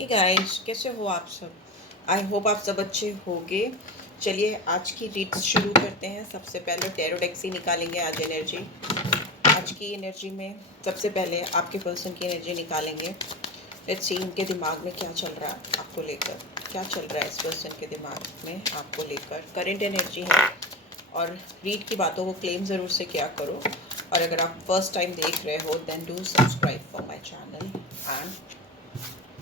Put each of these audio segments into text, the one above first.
Hey guys, कैसे हो आप सब। आई होप आप सब अच्छे होगे। चलिए आज की रीड शुरू करते हैं। सबसे पहले टैरो डेक से निकालेंगे आज एनर्जी। आज की एनर्जी में सबसे पहले आपके पर्सन की एनर्जी निकालेंगे। लेट्स सी इनके दिमाग में क्या चल रहा है आपको लेकर। क्या चल रहा है इस पर्सन के दिमाग में आपको लेकर। करंट एनर्जी है और रीड की बातों को क्लेम ज़रूर से क्या करो। और अगर आप फर्स्ट टाइम देख रहे हो then do subscribe for my channel and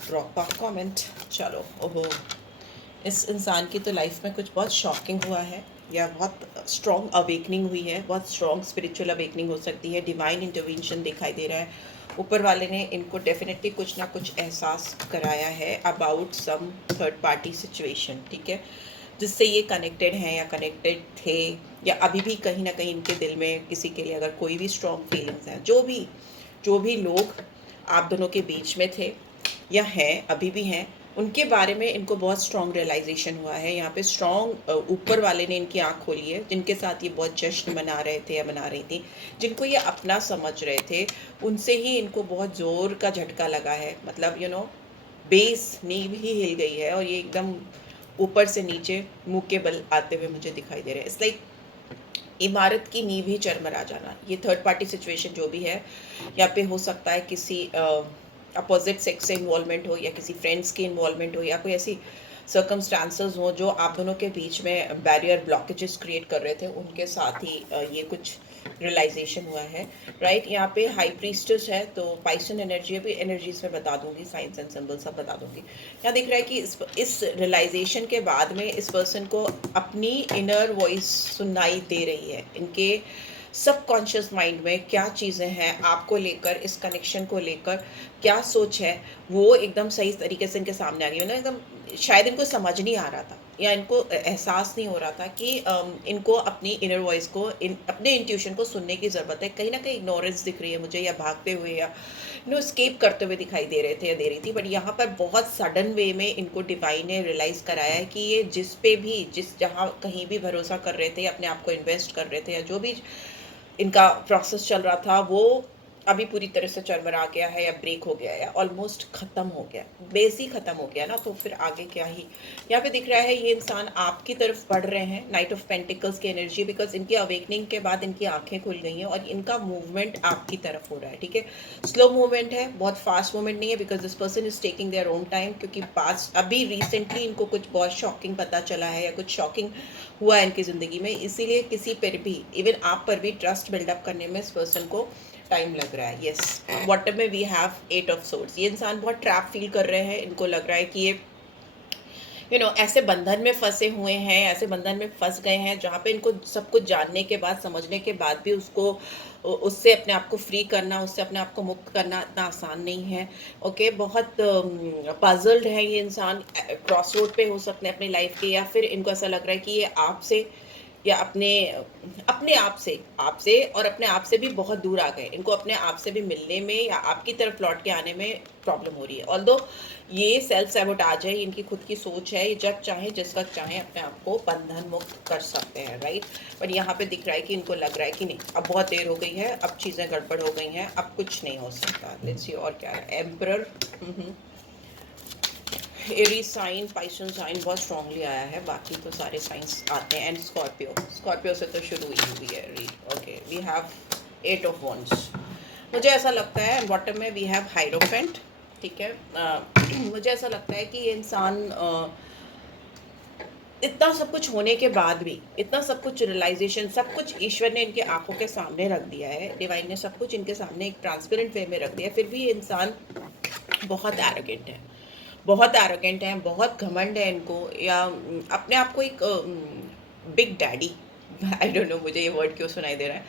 drop a comment. चलो, ओहो, इस इंसान की तो लाइफ में कुछ बहुत शॉकिंग हुआ है या बहुत स्ट्रॉन्ग अवेकनिंग हुई है। बहुत स्ट्रॉन्ग स्पिरिचुअल अवेकनिंग हो सकती है। डिवाइन इंटरवेंशन दिखाई दे रहा है। ऊपर वाले ने इनको डेफिनेटली कुछ ना कुछ एहसास कराया है about some third party situation, ठीक है, जिससे ये कनेक्टेड हैं या कनेक्टेड थे या अभी भी कहीं ना कहीं इनके दिल में किसी के लिए अगर कोई भी स्ट्रॉन्ग फीलिंग्स हैं। जो भी लोग आप दोनों के बीच में थे या हैं अभी भी हैं, उनके बारे में इनको बहुत स्ट्रॉन्ग रियलाइजेशन हुआ है। यहाँ पे स्ट्रॉन्ग ऊपर वाले ने इनकी आंख खोली है। जिनके साथ ये बहुत जश्न मना रहे थे या मना रही थी, जिनको ये अपना समझ रहे थे, उनसे ही इनको बहुत ज़ोर का झटका लगा है। मतलब बेस नींव ही हिल गई है और ये एकदम ऊपर से नीचे मुंह के बल आते हुए मुझे दिखाई दे रहे हैं। इट्स लाइक इमारत की नींव ही चरमरा जाना। ये थर्ड पार्टी सिचुएशन जो भी है, यहाँ पे हो सकता है किसी अपोजिट सेक्स से इन्वॉल्वमेंट हो या किसी फ्रेंड्स की इन्वॉल्वमेंट हो या कोई ऐसी सर्कमस्टांसेस हो जो आप दोनों के बीच में बैरियर ब्लॉकेजेस क्रिएट कर रहे थे, उनके साथ ही ये कुछ रियलाइजेशन हुआ है। राइट, यहाँ पे हाई प्रीस्टेस है तो पाइसन एनर्जी है। भी एनर्जीज में बता दूंगी, साइंस एंड सिंबल सब बता दूंगी। यहाँ दिख रहा है कि इस रियलाइजेशन के बाद में इस पर्सन को अपनी इनर वॉइस सुनाई दे रही है। इनके सबकॉन्शियस माइंड में क्या चीज़ें हैं आपको लेकर, इस कनेक्शन को लेकर क्या सोच है, वो एकदम सही तरीके से इनके सामने आ गई है ना। एकदम शायद इनको समझ नहीं आ रहा था या इनको एहसास नहीं हो रहा था कि इनको अपनी इनर वॉइस को अपने इंट्यूशन को सुनने की ज़रूरत है। कहीं ना कहीं इग्नोरेंस दिख रही है मुझे, या भागते हुए या स्केप करते हुए दिखाई दे रहे थे या दे रही थी। बट यहाँ पर बहुत सडन वे में इनको डिवाइन ने रियलाइज़ कराया है कि ये जिस जहाँ कहीं भी भरोसा कर रहे थे, अपने आप को इन्वेस्ट कर रहे थे, या जो भी इनका प्रोसेस चल रहा था, वो अभी पूरी तरह से चरमरा गया है या ब्रेक हो गया है या ऑलमोस्ट ख़त्म हो गया, बेस ही ख़त्म हो गया ना। तो फिर आगे क्या ही। यहाँ पे दिख रहा है ये इंसान आपकी तरफ बढ़ रहे हैं। नाइट ऑफ पेंटिकल्स की एनर्जी, बिकॉज इनकी अवेकनिंग के बाद इनकी आंखें खुल गई हैं और इनका मूवमेंट आपकी तरफ हो रहा है, ठीक है। स्लो मूवमेंट है, बहुत फास्ट मूवमेंट नहीं है, because this person is taking their own time. क्योंकि पास अभी रिसेंटली इनको कुछ बहुत शॉकिंग पता चला है या कुछ शॉकिंग हुआ है इनकी ज़िंदगी में, इसीलिए किसी पर भी, इवन आप पर भी ट्रस्ट बिल्डअप करने में इस पर्सन को टाइम लग रहा है। यस, बॉटम में वी हैव 8 ऑफ सोर्ड्स। ये इंसान बहुत ट्रैप फील कर रहे हैं। इनको लग रहा है कि ये ऐसे बंधन में फंसे हुए हैं, ऐसे बंधन में फंस गए हैं जहाँ पे इनको सब कुछ जानने के बाद, समझने के बाद भी उससे अपने आप को फ्री करना, उससे अपने आप को मुक्त करना इतना आसान नहीं है। ओके, बहुत पजल्ड है ये इंसान। क्रॉस रोड पे हो सकते हैं अपनी लाइफ के, या फिर इनको ऐसा लग रहा है कि ये आपसे या अपने अपने आप से और अपने आप से भी बहुत दूर आ गए। इनको अपने आप से भी मिलने में या आपकी तरफ लौट के आने में प्रॉब्लम हो रही है। ऑल्दो ये सेल्फ सैबोटाज है, इनकी खुद की सोच है। ये जब चाहे जिस वक्त चाहे अपने आप को बंधन मुक्त कर सकते हैं, राइट। बट यहाँ पे दिख रहा है कि इनको लग रहा है कि नहीं, अब बहुत देर हो गई है, अब चीज़ें गड़बड़ हो गई हैं, अब कुछ नहीं हो सकता। लेट्स सी और क्या है। एम्परर, एरी साइन, पाइसन साइन बहुत स्ट्रांगली आया है। बाकी तो सारे साइंस आते हैं। एंड स्कॉर्पियो से तो शुरू हुई है read. Okay, we have 8 of wands. मुझे ऐसा लगता है बॉटम में वी हैव हाइरोफेंट, ठीक है। मुझे ऐसा लगता है कि ये इंसान इतना सब कुछ होने के बाद भी, इतना सब कुछ रियलाइजेशन, सब कुछ ईश्वर ने इनके आंखों के सामने रख दिया है, डिवाइन ने सब कुछ इनके सामने एक ट्रांसपेरेंट वे में रख दिया है, फिर भी ये इंसान बहुत एरोगेंट है। बहुत एरोगेंट हैं, बहुत घमंड है इनको, या अपने आप को एक big daddy, I don't know मुझे ये वर्ड क्यों सुनाई दे रहा है,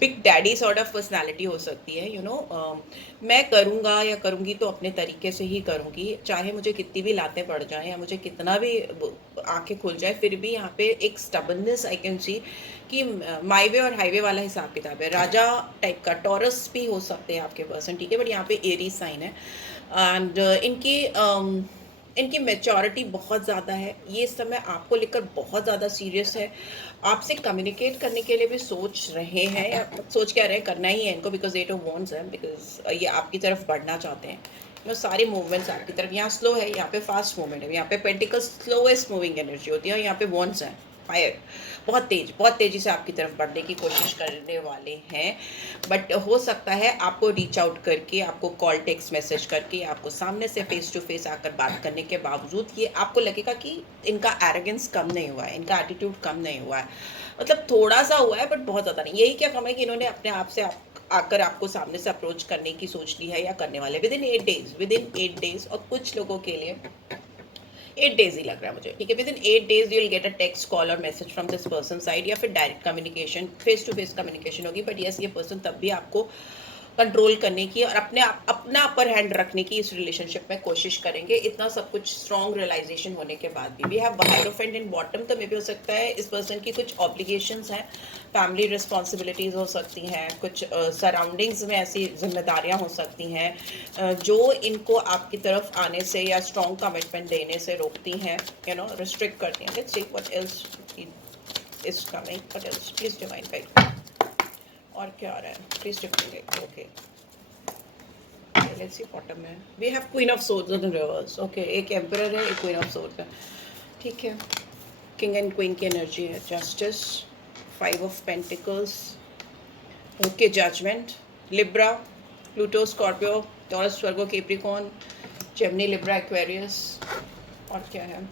big daddy sort of personality हो सकती है। मैं करूँगा या करूँगी तो अपने तरीके से ही करूँगी, चाहे मुझे कितनी भी लातें पड़ जाएं या मुझे कितना भी आंखें खुल जाए, फिर भी यहाँ पे एक स्टबननेस आई कैन सी कि माई वे और हाईवे वाला हिसाब किताब है। राजा टाइप का, टॉरस भी हो सकते हैं आपके पर्सन, ठीक है। बट यहाँ पे एरी साइन है एंड इनकी मैच्योरिटी बहुत ज़्यादा है। ये इस समय आपको लेकर बहुत ज़्यादा सीरियस है। आपसे कम्युनिकेट करने के लिए भी सोच रहे हैं, या सोच क्या रहे, करना ही है इनको, बिकॉज 8 ऑफ वॉन्ड्स है, बिकॉज ये आपकी तरफ बढ़ना चाहते हैं। वो सारे मूवमेंट्स आपकी तरफ, यहाँ स्लो है, यहाँ पे फास्ट मूवमेंट है, यहाँ पे पेंटिकल्स स्लोएस्ट मूविंग एनर्जी होती है, और यहाँ पे वॉन्ड्स हैं फायर, बहुत तेज़ी से आपकी तरफ बढ़ने की कोशिश करने वाले हैं। बट हो सकता है आपको रीच आउट करके, आपको कॉल टेक्स्ट मैसेज करके, आपको सामने से फेस टू फेस आकर बात करने के बावजूद ये आपको लगेगा कि इनका एरोगेंस कम नहीं हुआ है, इनका एटीट्यूड कम नहीं हुआ है, मतलब थोड़ा सा हुआ है बट बहुत ज़्यादा नहीं। यही क्या कम है कि इन्होंने अपने आप से आकर आपको सामने से अप्रोच करने की सोच ली है, या करने वाले विद इन 8 डेज, और कुछ लोगों के लिए 8 डेज ही लग रहा है मुझे, ठीक है। Within 8 days you will get a text, call और message from this person side, या फिर direct communication, face to face communication होगी। बट यस, ये पर्सन तब भी आपको कंट्रोल करने की और अपना अपर हैंड रखने की इस रिलेशनशिप में कोशिश करेंगे। इतना सब कुछ स्ट्रॉन्ग रियलाइजेशन होने के बाद भी we have hierophant in bottom, तो मे भी हो सकता है इस पर्सन की कुछ ऑब्लिगेशंस हैं, फैमिली रिस्पॉन्सिबिलिटीज़ हो सकती हैं, कुछ सराउंडिंग्स में ऐसी जिम्मेदारियां हो सकती हैं जो इनको आपकी तरफ आने से या स्ट्रॉन्ग कमिटमेंट देने से रोकती हैं, रिस्ट्रिक्ट करती हैं। Let's see what else is coming, what else, please divine guide, और क्या आ रहा है, please define. Okay, let's see bottom में we have queen of swords in reverse. Okay, एक एम्परर है, एक क्वीन ऑफ सोर्ड्स है, ठीक है। किंग एंड क्वीन की एनर्जी है, justice, 5 of pentacles, okay, judgement, Libra, Pluto, Scorpio, Taurus, Virgo, Capricorn, Gemini, Libra, Aquarius, और क्या है,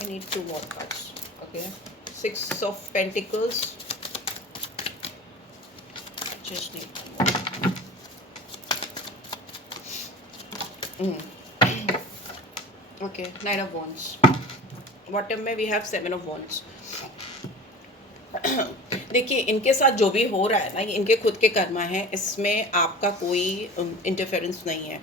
I need 2 more cards. Okay, 6 of pentacles, just need okay, 9 of wands, bottom में we have 7 of wands। देखिए, इनके साथ जो भी हो रहा है ना, इनके खुद के कर्मा है, इसमें आपका कोई इंटरफेरेंस नहीं है।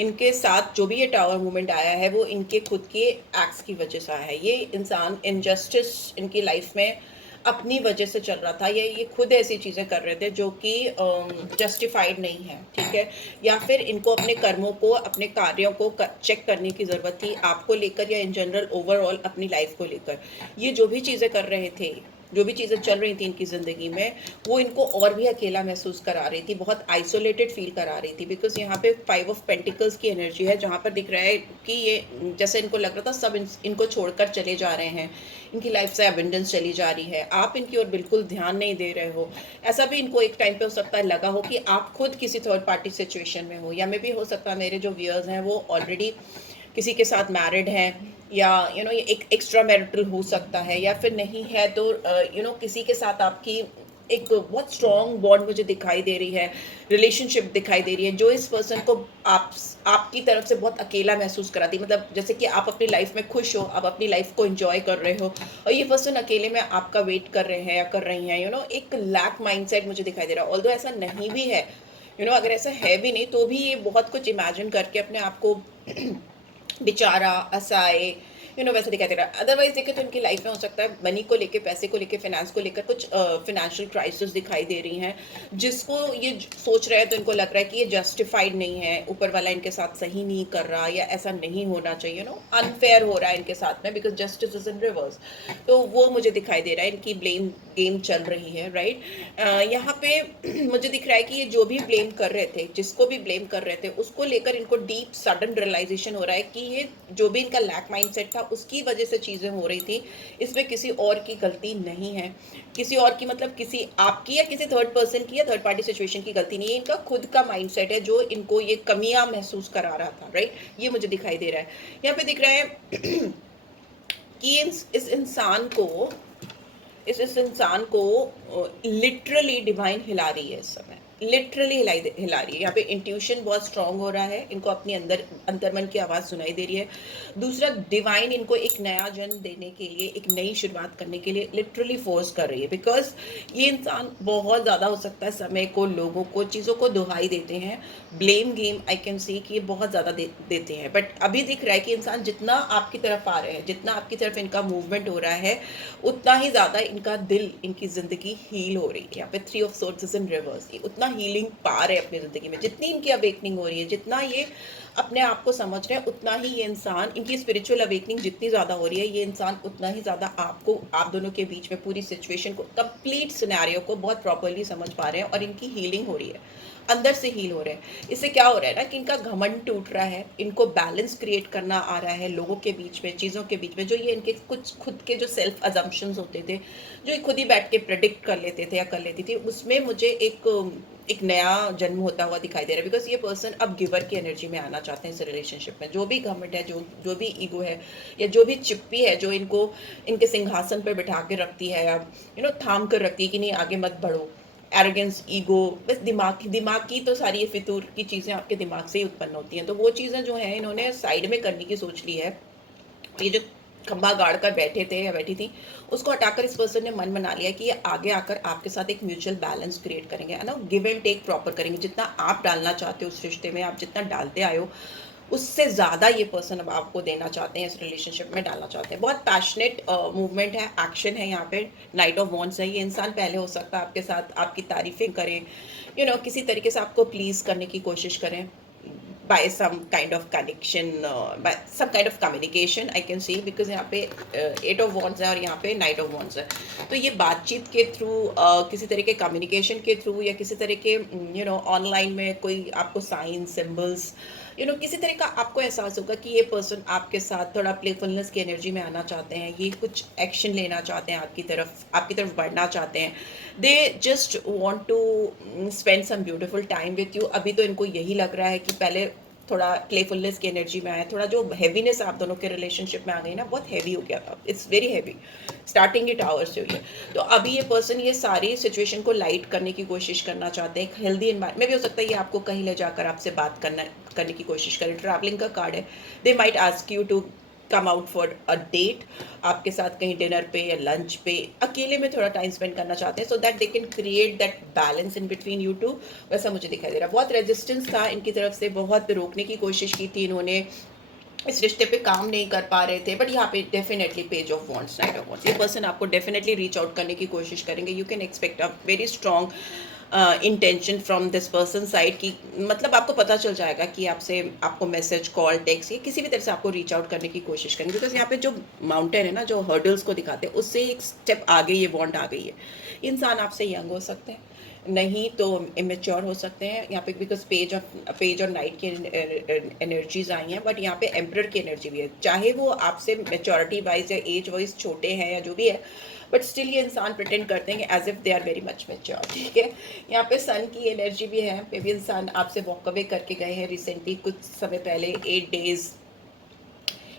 इनके साथ जो भी ये टावर मूवमेंट आया है वो इनके खुद के एक्ट्स की वजह से आया है। ये इंसान इनजस्टिस इनकी लाइफ में अपनी वजह से चल रहा था, या ये खुद ऐसी चीज़ें कर रहे थे जो कि जस्टिफाइड नहीं है, ठीक है। या फिर इनको अपने कर्मों को, अपने कार्यों को चेक करने की ज़रूरत थी, आपको लेकर या इन जनरल ओवरऑल अपनी लाइफ को लेकर। ये जो भी चीज़ें कर रहे थे, जो भी चीज़ें चल रही थी इनकी ज़िंदगी में, वो इनको और भी अकेला महसूस करा रही थी, बहुत आइसोलेटेड फील करा रही थी। बिकॉज यहाँ पे 5 ऑफ पेंटिकल्स की एनर्जी है, जहाँ पर दिख रहा है कि ये जैसे इनको लग रहा था सब इनको छोड़कर चले जा रहे हैं, इनकी लाइफ से एबंडेंस चली जा रही है, आप इनकी ओर बिल्कुल ध्यान नहीं दे रहे हो। ऐसा भी इनको एक टाइम पे हो सकता है लगा हो कि आप खुद किसी थर्ड पार्टी सिचुएशन में हो, या मे भी हो सकता है मेरे जो व्यूअर्स हैं वो ऑलरेडी किसी के साथ मैरिड हैं, या ये एक एक्स्ट्रा मैरिटल हो सकता है, या फिर नहीं है तो किसी के साथ आपकी एक बहुत स्ट्रॉन्ग बॉन्ड मुझे दिखाई दे रही है, रिलेशनशिप दिखाई दे रही है, जो इस पर्सन को आपकी तरफ से बहुत अकेला महसूस कराती। मतलब जैसे कि आप अपनी लाइफ में खुश हो, आप अपनी लाइफ को एंजॉय कर रहे हो, और ये पर्सन अकेले में आपका वेट कर रहे हैं या कर रही हैं। एक लैक माइंडसेट मुझे दिखाई दे रहा है। ऑल्दो ऐसा नहीं भी है, अगर ऐसा है भी नहीं तो भी ये बहुत कुछ इमेजिन करके अपने आप को बेचारा, असहाय, वैसे दिखाई दे रहा है। अदरवाइज देखे तो इनकी लाइफ में हो सकता है मनी को लेके, पैसे को लेके, फाइनेंस को लेकर कुछ फाइनेंशियल क्राइसिस दिखाई दे रही हैं, जिसको ये सोच रहे हैं तो इनको लग रहा है कि ये जस्टिफाइड नहीं है, ऊपर वाला इनके साथ सही नहीं कर रहा, या ऐसा नहीं होना चाहिए, अनफेयर हो रहा है इनके साथ में, because justice is in reverse. तो वो मुझे दिखाई दे रहा है, इनकी ब्लेम गेम चल रही है, राइट। यहाँ पे मुझे दिख रहा है कि ये जो भी ब्लेम कर रहे थे, जिसको भी ब्लेम कर रहे थे, उसको लेकर इनको डीप सडन रियलाइजेशन हो रहा है कि ये जो भी इनका लैक माइंडसेट था उसकी वजह से चीज़ें हो रही थी, इसमें किसी और की गलती नहीं है, किसी और की मतलब किसी आपकी या किसी थर्ड पर्सन की या थर्ड पार्टी सिचुएशन की गलती नहीं है। इनका खुद का माइंडसेट है जो इनको ये कमियां महसूस करा रहा था, राइट। ये मुझे दिखाई दे रहा है। यहाँ पे दिख रहा है कि इस इंसान को लिटरली डिवाइन हिला रही है इस समय, लिटरली हिला रही है। यहाँ पे इंट्यूशन बहुत स्ट्रांग हो रहा है, इनको अपनी अंतर्मन की आवाज़ सुनाई दे रही है। दूसरा, डिवाइन इनको एक नया जन्म देने के लिए, एक नई शुरुआत करने के लिए लिटरली फोर्स कर रही है। बिकॉज ये इंसान बहुत ज़्यादा हो सकता है समय को, लोगों को, चीज़ों को दुहाई देते हैं। Blame game I can see कि ये बहुत ज़्यादा देते हैं। बट अभी दिख रहा है कि इंसान जितना आपकी तरफ आ रहे हैं, जितना आपकी तरफ इनका मूवमेंट हो रहा है, उतना ही ज़्यादा इनका दिल, इनकी ज़िंदगी हील हो रही है। यहाँ पे 3 ऑफ सोर्ड्स इन रिवर्स, उतना हीलिंग पा रहे हैं अपनी ज़िंदगी में। जितनी इनकी अवेकनिंग हो रही है, जितना ये अपने आप को समझ रहे हैं, उतना ही ये इंसान, इनकी स्पिरिचुअल अवेकनिंग जितनी ज़्यादा हो रही है, ये इंसान उतना ही ज़्यादा आपको, आप दोनों के बीच में पूरी सिचुएशन को, कंप्लीट सिनेरियो को बहुत प्रॉपरली समझ पा रहे हैं और इनकी हीलिंग हो रही है, अंदर से हील हो रहे हैं। इससे क्या हो रहा है ना कि इनका घमंड टूट रहा है, इनको बैलेंस क्रिएट करना आ रहा है लोगों के बीच में, चीज़ों के बीच में, जो ये इनके कुछ खुद के जो सेल्फ अजम्पशंस होते थे, जो ये खुद ही बैठ के प्रेडिक्ट कर लेते थे या कर लेती थी, उसमें मुझे एक नया जन्म होता हुआ दिखाई दे रहा है। बिकॉज ये पर्सन अब गिवर की एनर्जी में आना चाहते हैं इस रिलेशनशिप में। जो भी घमंड है, जो भी ईगो है, या जो भी चिप्पी है जो इनको इनके सिंहासन पर बिठा के रखती है, या थाम कर रखती है कि नहीं आगे मत बढ़ो, एरोगेंस, ईगो, बस दिमाग की तो सारी ये फितूर की चीज़ें आपके दिमाग से ही उत्पन्न होती हैं। तो वो चीज़ें जो हैं इन्होंने साइड में करने की सोच ली है। ये जो खंभा गाड़ कर बैठे थे या बैठी थी, उसको हटाकर इस पर्सन ने मन बना लिया कि ये आगे आकर आपके साथ एक म्यूचुअल बैलेंस क्रिएट करेंगे, है ना, गिव एंड टेक प्रॉपर करेंगे। जितना आप डालना चाहते हो उस रिश्ते में, आप जितना डालते आए हो, उससे ज़्यादा ये पर्सन अब आपको देना चाहते हैं, इस रिलेशनशिप में डालना चाहते हैं। बहुत पैशनेट मूवमेंट है, एक्शन है यहाँ पे। नाइट ऑफ वॉन्ड्स है। ये इंसान पहले हो सकता है आपके साथ आपकी तारीफें करें, किसी तरीके से आपको प्लीज़ करने की कोशिश करें, by some kind of connection, by some kind of communication I can see, because यहाँ पे 8 of wands है और यहाँ पे 9 of wands है। तो ये बातचीत के थ्रू, किसी तरह के कम्युनिकेशन के थ्रू, या किसी तरह के ऑनलाइन में कोई आपको साइन सिंबल्स, किसी तरह का आपको एहसास होगा कि ये पर्सन आपके साथ थोड़ा प्लेफुलनेस की एनर्जी में आना चाहते हैं, ये कुछ एक्शन लेना चाहते हैं आपकी तरफ बढ़ना चाहते हैं। They just want to spend some beautiful time with you. अभी तो इनको यही लग रहा है कि पहले थोड़ा प्लेफुलनेस की एनर्जी में आया, थोड़ा जो हैवीनेस आप दोनों के रिलेशनशिप में आ गई ना, बहुत हैवी हो गया था, it's very heavy, starting it hours से हुई है। तो अभी ये पर्सन ये सारी सिचुएशन को लाइट करने की कोशिश करना चाहते हैं, एक हेल्दी एनवायरमेंट में भी हो सकता है ये आपको कहीं ले जाकर आपसे बात करने की कोशिश करें। ट्रैवलिंग का कार्ड है। They might ask you to come out for a date, आपके साथ कहीं डिनर पे या लंच पे, अकेले में थोड़ा टाइम स्पेंड करना चाहते हैं, so that they can create that balance in between you two. वैसा मुझे दिखाई दे रहा है। बहुत रेजिस्टेंस था इनकी तरफ से, बहुत रोकने की कोशिश की थी इन्होंने, इस रिश्ते पे काम नहीं कर पा रहे थे, बट यहाँ पे definitely page of wands, night of wands, ये पर्सन आपको डेफिनेटली रीच आउट करने की कोशिश करेंगे। You can expect a very strong intention from this person side की, मतलब आपको पता चल जाएगा कि आपको मैसेज, कॉल, टेक्स्ट, या किसी भी तरह से आपको रीच आउट करने की कोशिश करेंगे। बिकॉज यहाँ पे जो माउंटेन है ना, जो हर्डल्स को दिखाते हैं, उससे एक स्टेप आगे ये बॉन्ड आ गई है। इंसान आपसे यंग हो सकते हैं, नहीं तो इमेच्योर हो सकते हैं यहाँ पे, बिकॉज पेज और नाइट की एनर्जीज आई हैं, बट यहाँ पे एम्परर की एनर्जी भी है। चाहे वो आपसे मेच्योरिटी वाइज या एज वाइज छोटे हैं या जो भी है, बट स्टिल ये इंसान प्रिटेंड करते हैं as if they are very much mature. ठीक है, यहाँ पे सन की एनर्जी भी है। मे बी इंसान आपसे वॉक अवे करके गए हैं रिसेंटली, कुछ समय पहले, 8 डेज,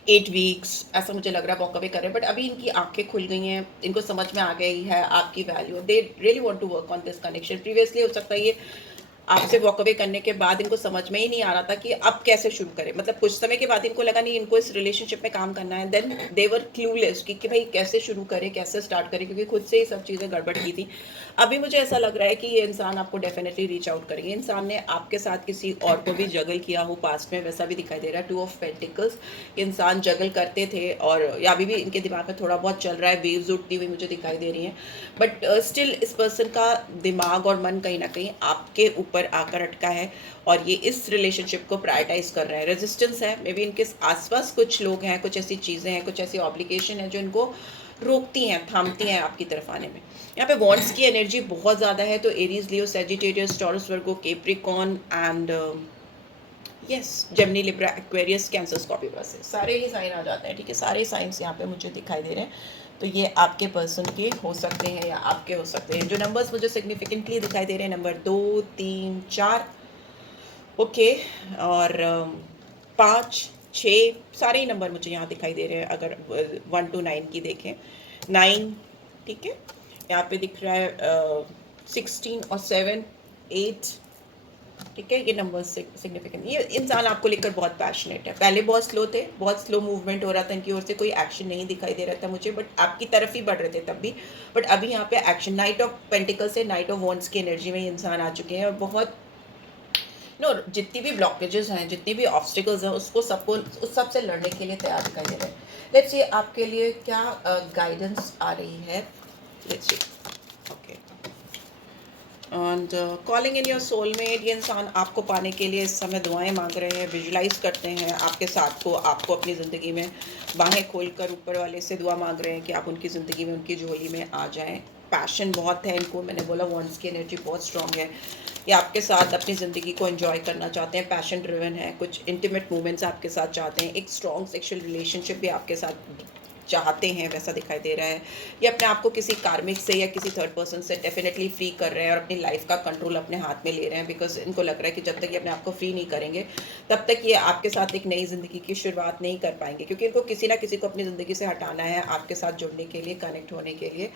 8 वीक्स, ऐसा मुझे लग रहा है वॉक अवे कर रहे हैं, बट अभी इनकी आंखें खुल गई हैं, इनको समझ में आ गई है आपकी value. They really want to work on this connection. Previously हो सकता है ये आपसे वॉक अवे करने के बाद इनको समझ में ही नहीं आ रहा था कि अब कैसे शुरू करें, मतलब कुछ समय के बाद इनको लगा नहीं इनको इस रिलेशनशिप में काम करना है। देन दे वर क्लूलेस कि भाई कैसे शुरू करें, कैसे स्टार्ट करें, क्योंकि खुद से ही सब चीज़ें गड़बड़ की थी। अभी मुझे ऐसा लग रहा है कि ये इंसान आपको डेफिनेटली रीच आउट करेंगे। इंसान ने आपके साथ किसी और को भी जगल किया हो पास्ट में, वैसा भी दिखाई दे रहा है। 2 ऑफ पेंटिकल्स, इंसान जगल करते थे और अभी भी इनके दिमाग में थोड़ा बहुत चल रहा है, वेव्स उठती हुई मुझे दिखाई दे रही हैं, बट स्टिल इस पर्सन का दिमाग और मन कहीं ना कहीं आपके ऊपर आकर अटका है और ये इस रिलेशनशिप को प्रायोरिटाइज कर रहे हैं। रेजिस्टेंस है, मे बी इनके आसपास कुछ लोग हैं, कुछ ऐसी चीज़ें हैं, कुछ ऐसी ऑब्लिगेशन है जो इनको रोकती हैं, थामती हैं आपकी तरफ आने में। यहाँ पे वॉन्ड्स की एनर्जी बहुत ज़्यादा है, तो Aries, Leo, Sagittarius, taurus, Virgo, Capricorn and yes Gemini, Libra, Aquarius, cancer, Scorpio, बस सारे ही साइन आ जाते हैं। ठीक है, सारे साइंस यहाँ पे मुझे दिखाई दे रहे हैं। तो ये आपके पर्सन के हो सकते हैं या आपके हो सकते हैं। जो नंबर्स मुझे सिग्निफिकेंटली दिखाई दे रहे हैं, नंबर 2, 3, 4, ओके, और 5, 6, सारे ही नंबर मुझे यहाँ दिखाई दे रहे हैं। अगर 1 to 9 की देखें, 9, ठीक है, यहाँ पे दिख रहा है 16 और 7, 8, ठीक है, ये नंबर सिग्निफिकेंट। ये इंसान आपको लेकर बहुत पैशनेट है। पहले बहुत स्लो थे, बहुत स्लो मूवमेंट हो रहा था इनकी ओर से, कोई एक्शन नहीं दिखाई दे रहा था मुझे, बट आपकी तरफ ही बढ़ रहे थे तब भी, बट अभी यहाँ पे एक्शन। नाइट ऑफ पेंटिकल से नाइट ऑफ वॉन्ड्स की एनर्जी में ये इंसान आ चुके हैं और बहुत जितनी भी ब्लॉकेजेस हैं, जितनी भी ऑब्स्टिकल्स हैं, उसको सबको उस सब से लड़ने के लिए तैयार दिखाई दे रहे हैं। लेट्स सी आपके लिए क्या गाइडेंस आ रही है। Let's see, okay, and calling in your soulmate, ये इंसान आपको पाने के लिए इस समय दुआएं मांग रहे हैं, विजुलाइज करते हैं आपके साथ को, आपको अपनी ज़िंदगी में बाहें खोलकर ऊपर वाले से दुआ मांग रहे हैं कि आप उनकी ज़िंदगी में, उनकी झोली में आ जाएं। पैशन बहुत है इनको, मैंने बोला वॉन्ड्स की एनर्जी बहुत स्ट्रांग है। ये आपके साथ अपनी ज़िंदगी को एंजॉय करना चाहते हैं, पैशन ड्रिवन है, कुछ इंटीमेट मोमेंट्स आपके साथ चाहते हैं, एक स्ट्रॉन्ग सेक्शुअल रिलेशनशिप भी आपके साथ चाहते हैं, वैसा दिखाई दे रहा है। ये अपने आप को किसी कार्मिक से या किसी थर्ड पर्सन से डेफिनेटली फ्री कर रहे हैं और अपनी लाइफ का कंट्रोल अपने हाथ में ले रहे हैं, बिकॉज इनको लग रहा है कि जब तक ये अपने आप को फ्री नहीं करेंगे तब तक ये आपके साथ एक नई ज़िंदगी की शुरुआत नहीं कर पाएंगे, क्योंकि इनको किसी ना किसी को अपनी ज़िंदगी से हटाना है आपके साथ जुड़ने के लिए, कनेक्ट होने के लिए।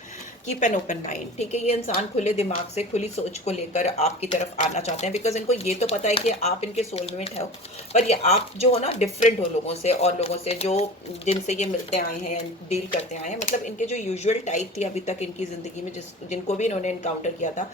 कीप एन ओपन माइंड, ठीक है। ये इंसान खुले दिमाग से, खुली सोच को लेकर आपकी तरफ आना चाहते हैं, बिकॉज इनको ये तो पता है कि आप इनके सोलमेट हो, पर ये आप जो हो ना डिफरेंट हो लोगों से, और लोगों से जो जिनसे ये मिलते आए हैं या डील करते आए हैं। मतलब इनके जो यूजुअल टाइप थी अभी तक इनकी ज़िंदगी में, जिनको भी इन्होंने इनकाउंटर किया था,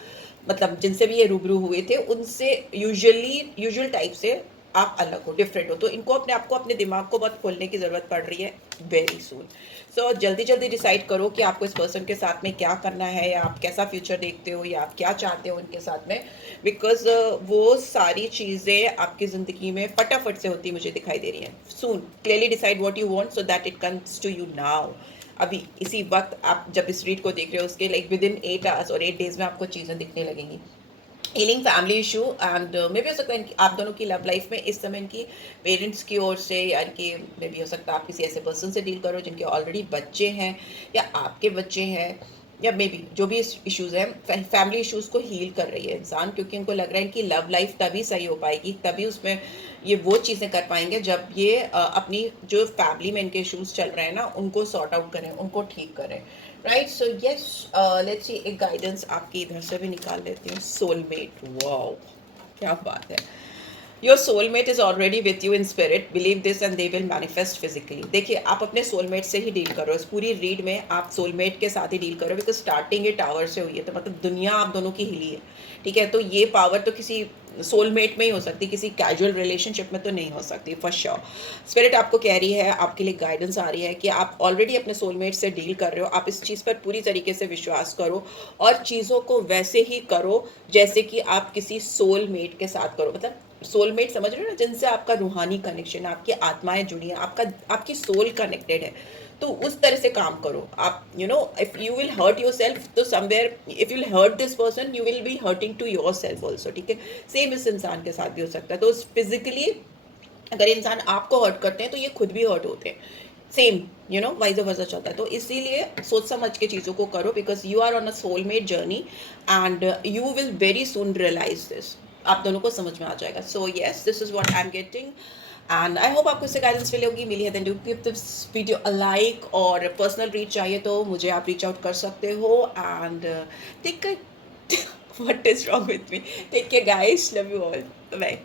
मतलब जिनसे भी ये रूबरू हुए थे, उनसे यूजुअल टाइप से आप अलग हो, डिफरेंट हो। तो इनको अपने आप को, अपने दिमाग को बहुत खोलने की ज़रूरत पड़ रही है वेरी सून। सो जल्दी जल्दी डिसाइड करो कि आपको इस पर्सन के साथ में क्या करना है, या आप कैसा फ्यूचर देखते हो, या आप क्या चाहते हो उनके साथ में, बिकॉज वो सारी चीज़ें आपकी ज़िंदगी में फटाफट से होती मुझे दिखाई दे रही हैं। Soon clearly decide what you want so that it comes to you now. अभी इसी वक्त आप जब इस रीड को देख रहे हो, उसके लाइक विद इन 8 आवर्स और 8 डेज में आपको चीज़ें दिखने लगेंगी। हीलिंग फैमिली इशू, एंड मे भी हो सकता है इनकी, आप दोनों की लव लाइफ में इस समय इनकी पेरेंट्स की ओर से, या इनकी मे भी हो सकता है आप किसी ऐसे पर्सन से डील करो जिनके ऑलरेडी बच्चे हैं, या आपके बच्चे हैं, या मे बी जो भी इश्यूज़ हैं, फैमिली इश्यूज़ को हील कर रही है इंसान, क्योंकि इनको लग रहा है कि लव लाइफ तभी सही हो पाएगी, तभी उसमें ये वो चीज़ें कर पाएंगे जब ये अपनी जो फैमिली में इनके इश्यूज़ चल रहे हैं ना, उनको सॉर्ट आउट करें, उनको ठीक करें। Right, so yes, let's see, एक गाइडेंस आपकी इधर से भी निकाल लेती हूँ। सोलमेट, वाओ क्या बात है। Your soulmate is already with you in spirit, believe this and they will manifest physically. देखिए, आप अपने सोलमेट से ही डील करो, इस पूरी रीड में आप सोलमेट के साथ ही डील करो, बिकॉज स्टार्टिंग ये टावर से हुई है, तो मतलब दुनिया आप दोनों की हिली है, ठीक है। तो ये पावर तो किसी सोलमेट में ही हो सकती, किसी कैजुअल रिलेशनशिप में तो नहीं हो सकती, फॉर श्योर। स्पिरिट आपको कह रही है, आपके लिए गाइडेंस आ रही है कि आप ऑलरेडी अपने सोलमेट से डील कर रहे हो, आप इस चीज़ पर पूरी तरीके से विश्वास करो और चीज़ों को वैसे ही करो जैसे कि आप किसी सोलमेट के साथ करो। मतलब सोलमेट समझ रहे हो ना, जिनसे आपका रूहानी कनेक्शन, आपकी आत्माएं जुड़ी हैं, आपकी सोल कनेक्टेड है, तो उस तरह से काम करो आप। You know, if you will hurt yourself, तो somewhere if you will hurt this person, you will be hurting to yourself also, ठीक है। सेम इस इंसान के साथ भी हो सकता है। तो फिजिकली अगर इंसान आपको हर्ट करते हैं तो ये खुद भी हर्ट होते हैं, सेम, यू नो, वाइज वर्सा चलता है। तो इसीलिए सोच समझ के चीज़ों को करो, because you are on a soulmate journey and you will very soon realise this. आप दोनों को समझ में आ जाएगा। So yes, this is what I am getting, and I hope आपको इससे गाइडेंस मिली है। Then do give this video a like, और पर्सनल रीच चाहिए तो मुझे आप रीच आउट कर सकते हो। And take what is wrong with me, take care guys, love you all, bye.